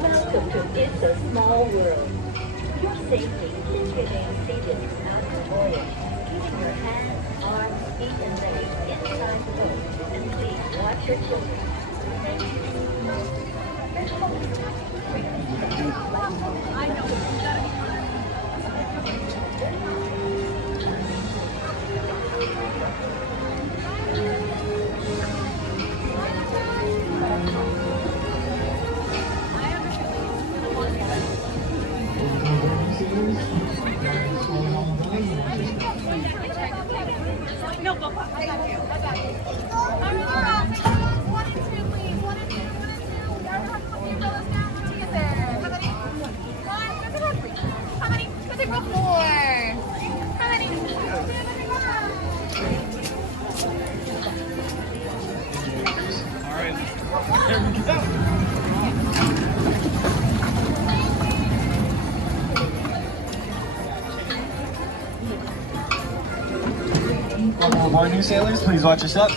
Welcome to It's a Small World. For your safety, please remain seated throughout the voyage, keeping your hands, arms, feet, and legs inside the boat. And please watch your children. Thank you. No, go back. I got you. I got you. One and two, please. One and two. One and two. You ever have to fill us down when you get there? How many? One. Go to the three. How many? Go to the four. How many? All right. There we go. Good morning, sailors. Please watch your step.